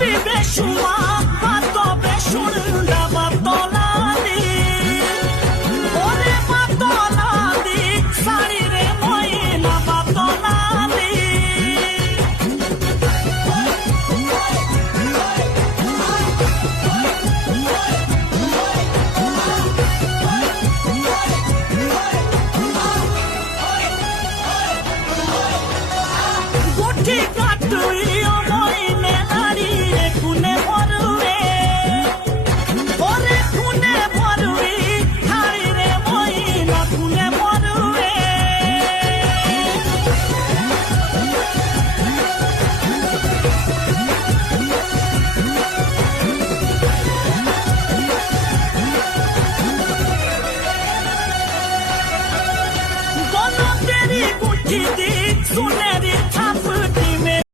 বেশুয়া কত বেশুর বাতলা দি ওরে বাতলা দি শাড়ি রে ময়না বাতলা দি গুটি কাটুই